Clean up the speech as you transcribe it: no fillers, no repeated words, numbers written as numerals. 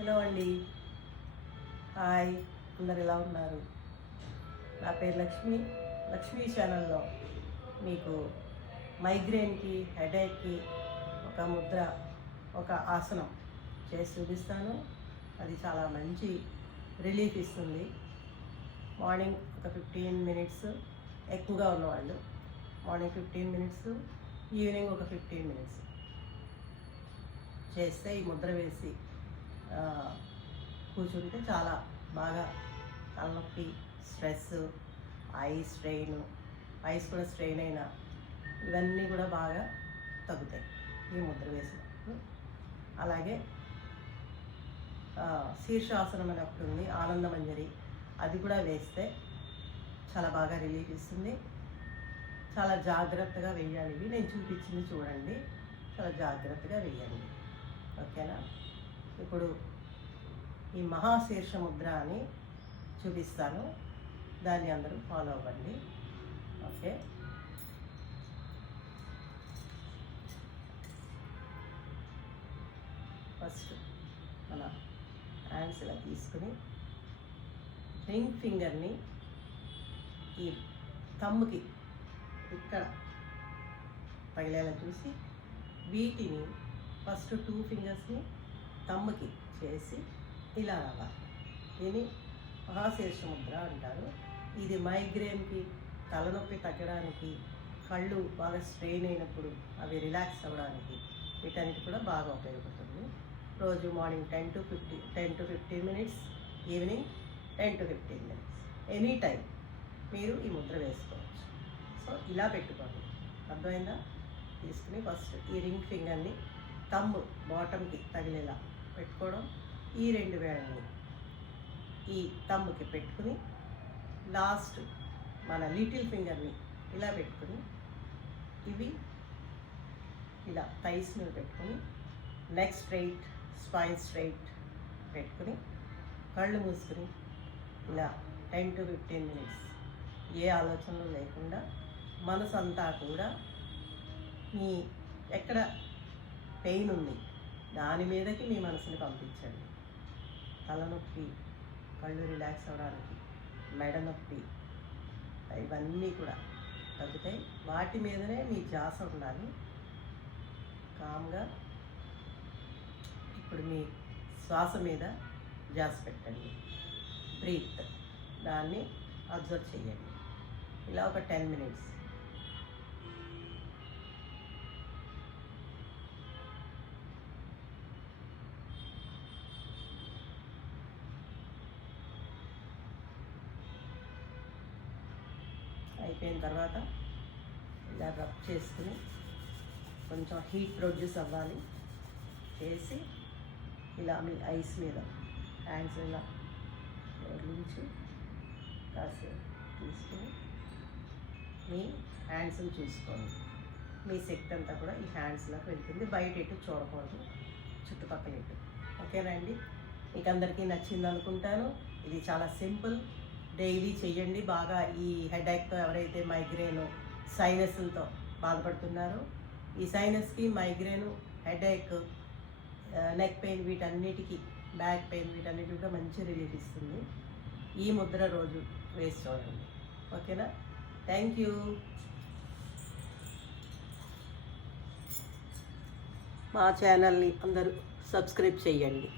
Hello అండి, hi, అందరు ఎలా ఉన్నారు? నా పేరు లక్ష్మీ ఛానల్లో మీకు మైగ్రేన్కి, హెడేక్కి ఒక ముద్ర, ఒక ఆసనం చేసి చూపిస్తాను. అది చాలా మంచి రిలీఫ్ ఇస్తుంది. మార్నింగ్ ఒక 15 మినిట్స్, ఎక్కువగా ఉన్నవాళ్ళు మార్నింగ్ 15 మినిట్స్, ఈవినింగ్ ఒక 15 మినిట్స్ చేస్తే ఈ ముద్ర వేసి కూర్చుంటే చాలా బాగా తలనొప్పి, స్ట్రెస్, ఐస్ కూడా స్ట్రెయిన్ అయినా ఇవన్నీ కూడా బాగా తగ్గుతాయి ఈ ముద్ర వేసినప్పుడు. అలాగే శీర్షాసనం అని ఒకటి ఉంది, ఆనందమంజరి, అది కూడా వేస్తే చాలా బాగా రిలీఫ్ ఇస్తుంది. చాలా జాగ్రత్తగా వేయాలి. ఇవి నేను చూపించింది చూడండి, చాలా జాగ్రత్తగా వేయండి. ఓకేనా? ఇప్పుడు ఈ మహాశీర్ష ముద్ర అని చూపిస్తాను, దాన్ని అందరూ ఫాలో అవ్వండి. ఓకే, ఫస్ట్ మన హ్యాండ్స్ ఇలా తీసుకుని రింగ్ ఫింగర్ని ఈ థంబ్కి ఇక్కడ తగిలేలా చూసి వీటిని ఫస్ట్ 2 ఫింగర్స్ని థంబ్కి చేసి ఇలా రావాలి. దీన్ని మహాశీర్ష ముద్ర అంటారు. ఇది మైగ్రేన్కి, తలనొప్పి తగ్గడానికి, కళ్ళు బాగా స్ట్రెయిన్ అయినప్పుడు అవి రిలాక్స్ అవ్వడానికి, వీటన్నిటి కూడా బాగా ఉపయోగపడుతుంది. రోజు morning 10 to 15 minutes, evening 10 to 15 minutes, any time మీరు ఈ ముద్ర వేసుకోవచ్చు. సో ఇలా పెట్టుకోండి, అర్థమైందా? తీసుకుని ఫస్ట్ ఈ రింగ్ ఫింగర్ని థంబ్ బాటమ్కి తగిలేలా పెట్టుకోవడం, ఈ 2 వేళ్ళని ఈ థంబ్కి పెట్టుకుని లాస్ట్ మన లిటిల్ ఫింగర్ని ఇలా పెట్టుకుని ఇవి ఇలా థైస్ మీద పెట్టుకుని నెక్ స్ట్రైట్, స్పైన్ స్ట్రైట్ పెట్టుకుని కళ్ళు మూసుకుని ఇలా 10 to 15 మినిట్స్ ఏ ఆలోచనలు లేకుండా మనసు అంతా కూడా మీ ఎక్కడ పెయిన్ ఉంది దాని మీదకి మీ మనసుని పంపించండి. తలనొప్పి, కళ్ళు రిలాక్స్ అవ్వడానికి, మెడ నొప్పి, ఇవన్నీ కూడా తగ్గుతాయి. వాటి మీదనే మీ ధ్యాస ఉండాలి. కామ్గా ఇప్పుడు మీ శ్వాస మీద ధ్యాస పెట్టండి. బ్రీత్, దాన్ని అబ్జర్వ్ చేయండి. ఇలా ఒక 10 మినిట్స్. అయిపోయిన తర్వాత ఇలా రబ్ చేసుకుని కొంచెం హీట్ ప్రొడ్యూస్ అవ్వాలి. చేసి ఇలా మీ ఐస్ మీద హ్యాండ్స్ ఇలా నుంచి కాసేపు తీసుకుని మీ హ్యాండ్స్ని చూసుకోండి. మీ శక్తి అంతా కూడా ఈ హ్యాండ్స్లోకి వెళ్తుంది. బయట ఎటు చూడకూడదు, చుట్టుపక్కల ఎటు. ఓకేనా అండి? మీకు అందరికీ నచ్చింది అనుకుంటాను. ఇది చాలా సింపుల్, డైలీ చెయ్యండి. బాగా ఈ హెడేక్తో ఎవరైతే మైగ్రేను, సైనస్లతో బాధపడుతున్నారో, ఈ సైనస్కి, మైగ్రేను, హెడేక్, నెక్ పెయిన్, వీటన్నిటికీ, బ్యాక్ పెయిన్, వీటన్నిటికి కూడా మంచి రిలీఫ్ ఇస్తుంది. ఈ ముద్ర రోజు వేసి చూడండి. ఓకేనా? Thank you. మా ఛానల్ని అందరూ సబ్స్క్రైబ్ చేయండి.